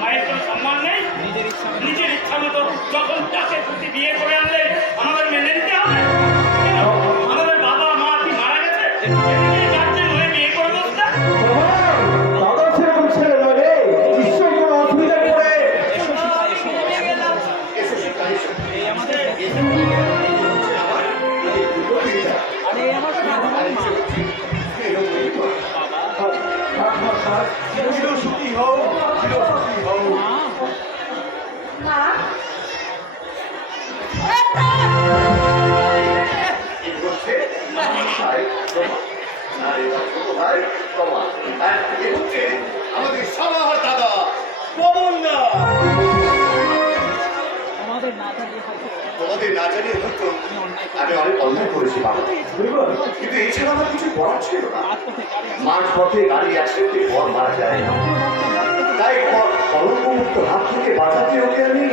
মায়ের কোনো সম্মান নেই? নিজের ইচ্ছা মতো যখন তাকে প্রতি বিয়ে করে আনলে আমাদের মেনে নিতে হবে? আমাদের বাবা মা কি মারা গেছে গার্জেন হয়ে বিয়ে করে বসতে? দাদা সেরকম ছেলে নয় রে, নিশ্চয়ই কোনো অসুবিধা করে। সুখী হও, সুখী হও। আমাদের সবার দাদা পবন দা। তোমাদের না জানিয়ে হয়তো আমি অনেক অন্যায় করেছি বাবা, কিন্তু এছাড়া আমার কিছু করার ছিল না। মাঝ পথে গাড়ি অ্যাক্সিডেন্টে বর মারা যায়, তাই কলঙ্কমুক্ত হাত থেকে বাঁচাতে ওকে আমি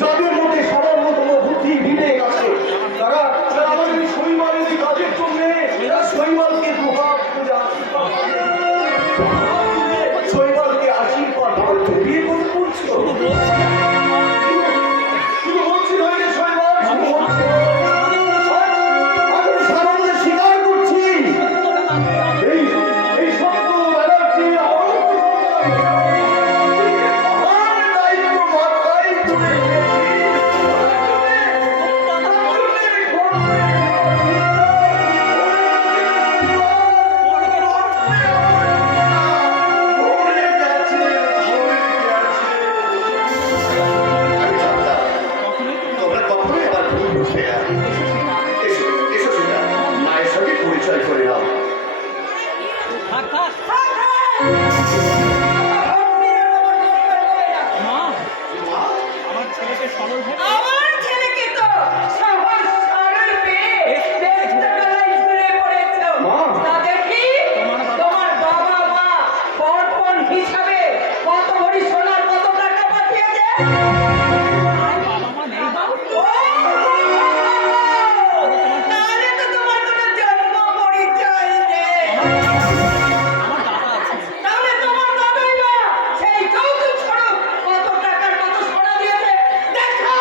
যাদের মধ্যে সর্বপ্রথম বুদ্ধি বিবেক আছে, তারা আমাদের শৈবালের এই কাজের জন্য শৈবালকে শৈবালকে আশীর্বাদ বিয়ে করতে বলছিল। শুধু বলছি নয় রে শৈবাল, শুধু বলছি আমি সামনে স্বীকার করছি এই সত্য ব্যাপারটি পরিচয় করে নাও। আমার ছেলেকে তো সবার সরল পেয়ে ছোটবেলায় স্কুলে পড়েছিল। তা দেখি তোমার বাবা মা পরপর হিসাবে কত ভরি সোনার কত টাকা পাঠিয়েছে। তাহলে তো তোমার কোনো জন্ম পরিচয় নেই। তাহলে তোমার দাদাই বা সেই যৌতুক স্বরূপ কত টাকার কত সোনা দিয়েছে দেখো।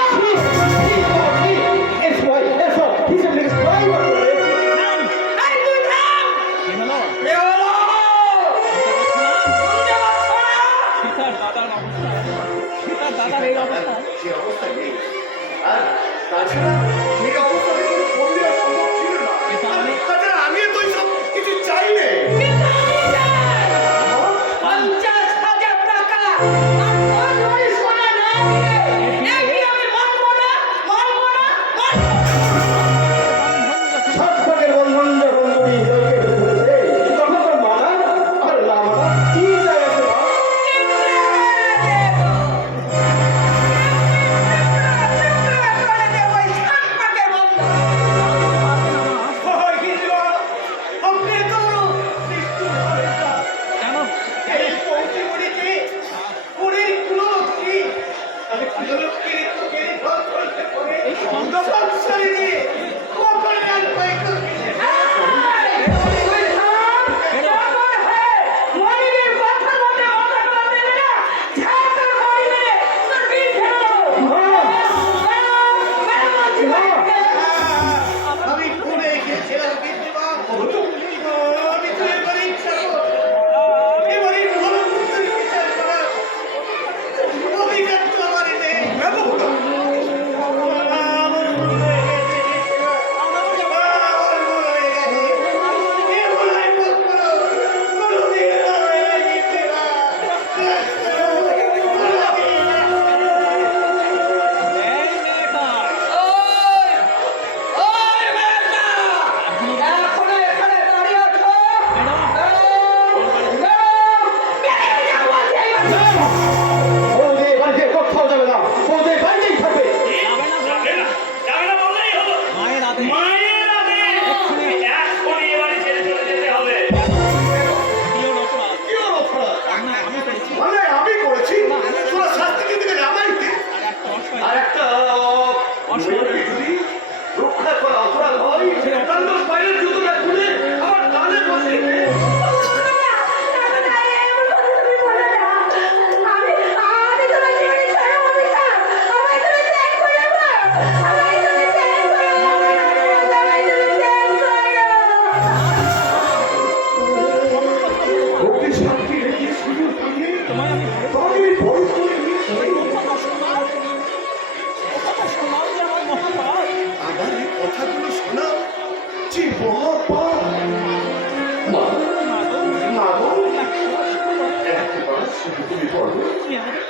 এই তুই থাম। এ হলো সে অবস্থা নেই, আর তাছাড়া সেই অবস্থাতে কোনো ফোন দেওয়া সম্ভব ছিল না। তাছাড়া আমিও তো সব কিছু চাই না। কি চাই? 50,000 টাকা আর 10 ভরি সোনা না দিয়ে এই বিয়ে আমি মানবো না, মানবো না, মানবো না। সাতটাকে বন্ধন যখন তুমি হৃদয়কে ধরেছে, তখন তোর মানা আর না মানা কি যায় আছে মা?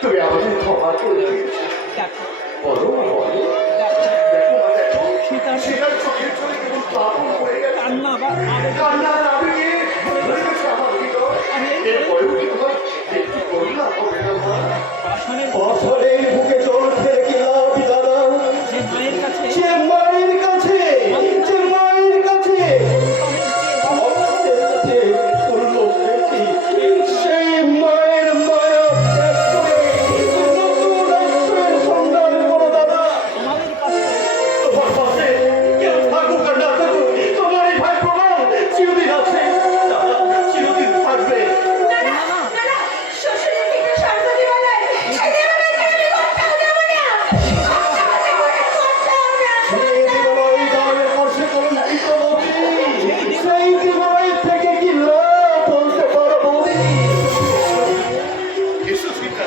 তুমি আমাদের ক্ষমা করে দিয়েছো। বলো না, বলো। দেখো না, দেখো। সেটার চোখের জলে কেমন প্লাবন হয়ে গেছে। কান্নার আবেগে ভরে গেছে আমার হৃদয়। এরপরেও কি তোমার একটু করুণা হবে না মা? বছরের বুকে জল ফেলে কি লাভ দাদা? যে মায়ের কাছে যে মায়ের কাছে ভক্তের কাছে করলো প্রেমী, সেই মায়ের মায়া ত্যাগ করে নতুন আশ্রয়ের সন্ধান করো দাদা। তোমার পাশে কেউ থাকুক আর না থাকুক, তোমার এই ভাই প্রমাণ চিরদিন আছে দাদা, চিরদিন থাকবে। শ্বশুরের দিকে সরস্বতী বলে ছেলেবেলায় আমি করতেও যাবো না। সেই দিবালয় দানের পাশে কলঙ্কিত নদী, সেই দিবালয় থেকে কি লাভ বলতে পারো বৌদি? এসো সীতা।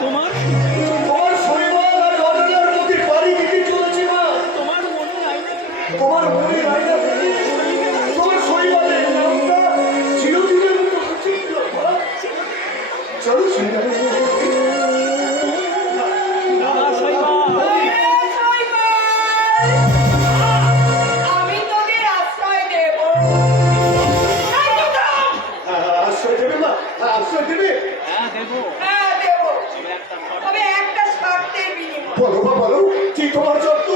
তোমার শৈবাল আর রজনীর মধ্যে পাড়ি দিতে চলেছে মা। তোমার মনের আয়না থেকে তোমার শৈবালের নামটা চিরদিনের মতো মুছে দিল মা। চলো সীতা। আমি তোদের আশ্রয় দেব। আশ্রয় দেবে মা, আশ্রয় দেবে। হ্যাঁ দেব, তবে একটা শর্তের বিনিময়ে। বলো মা, বলো। কি তোমার শর্ত?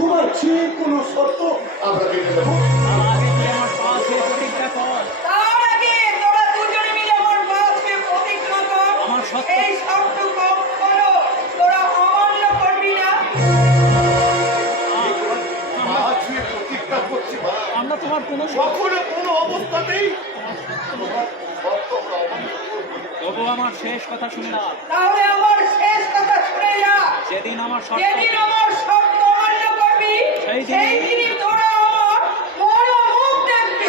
তোমার যে কোনো শর্ত আমরা মেনে নেবো। তার আগে তোরা দুজনে মিলে আমার মাকে প্রতিজ্ঞা কর, এই শর্ত কখনো তোরা অমান্য করবি না। মা ছুঁয়ে প্রতিজ্ঞা করছি মা। আমরা তোমার কোনো কখনো কোনো অবস্থাতেই তোমার শর্ত আমরা অমান্য করবো না। তবু আমার শেষ কথা শুনে না। তাহলে আমার শেষ কথা শুনে যা। যেদিন আমার যেদিন আমার শর্ত অমান্য করবি, সেই দিনই তোরা আমার বড় মুখ দেখবি।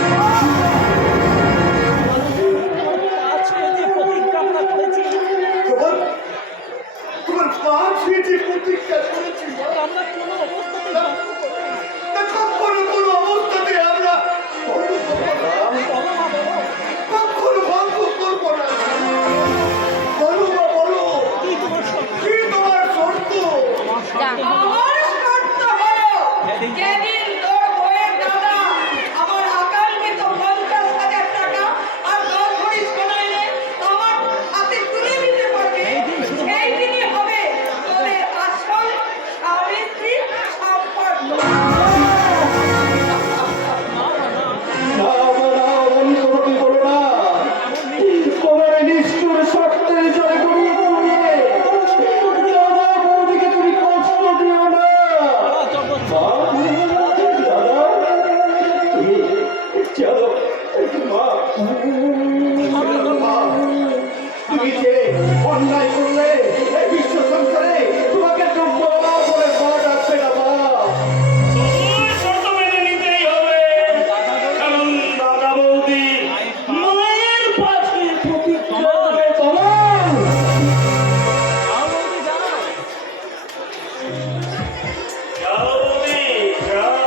তোমার পা ছুঁয়ে যে প্রতিজ্ঞা করেছি মা, তা কখনো কোনো অবস্থাতে আমরা ভঙ্গ করবো না। কখনো ভঙ্গ করবো না। বলো মা, বলো। কি তোমার শর্ত? আমার শর্ত হলো, যেদিন তোর বউয়ের দাদা আমার আকাঙ্ক্ষিত 50,000 টাকা আর 10 ভরি সোনা এনে আমার হাতে তুলে দিতে পারবে, সেই দিনই হবে তোদের আসল স্বামী স্ত্রী সম্পর্ক। তোমার নিষ্ঠুর শর্তের জয় করিয়ে তুলিয়ে দাদা বৌদিকে তুমি কষ্ট দিও না। দাদা তুমি চলো মা, তুমি যে অন্যায় করলে এই বিশ্ব সংসারে তোমাকে তো বাবা বলে মা ডাকছে না মা। তবুও শর্ত মেনে নিতেই হবে, কারণ দাদা বৌদি মায়ের পাশে প্রতিজ্ঞা করে তোমার। যাও বৌদি, যাও।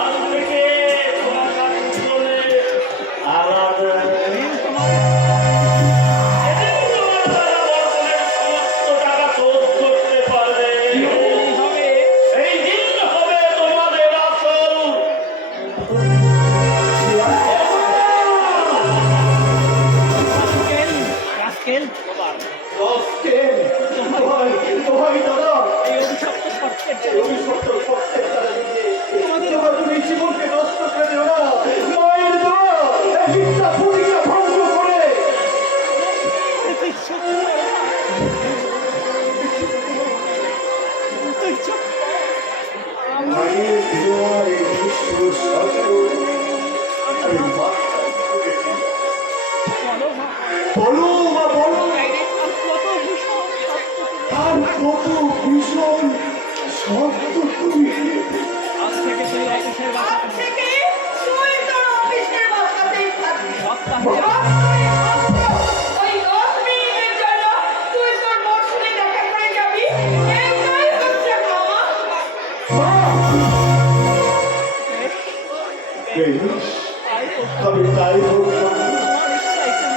আজ থেকে তোমার কাছে জীবনে আলাদা। যেদিন তোমার দাদা বর্তমানের সমস্ত টাকা শোধ করতে পারবে, এই দিন হবে তোমাদের আসল। তোমার দাদা এই অভিশপ্ত শর্তের দ্বারা তোমার তুমি জীবনকে নষ্ট করে দেও না। মায়ের দোয়া এই মিথ্যা প্রতিজ্ঞা ভঙ্গ করে মায়ের দোয়া এই বিশ্ব শর্ত আমি বাচ্চা করে দিই। বলো মা, বলো। আর কত ভীষণ শব্দ তুমি আজ থেকে সেই অফিসের আজ থেকে তুই তোর অফিসের বাসাতেই থাকবি। ওই 10 মিনিটের জন্য তুই তোর মৌসুমে দেখা করে যাবি, এইটাই হচ্ছে ক্ষমা। বেশ, আমি তাই বললাম। আমার ইচ্ছা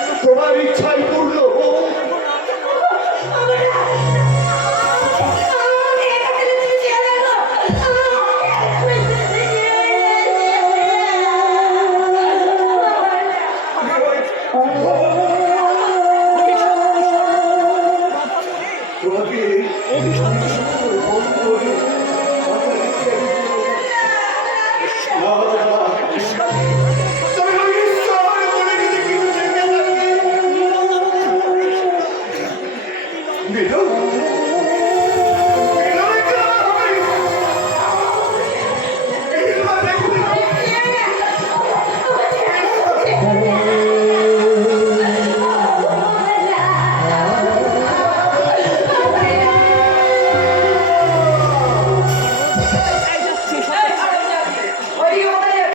মৃদু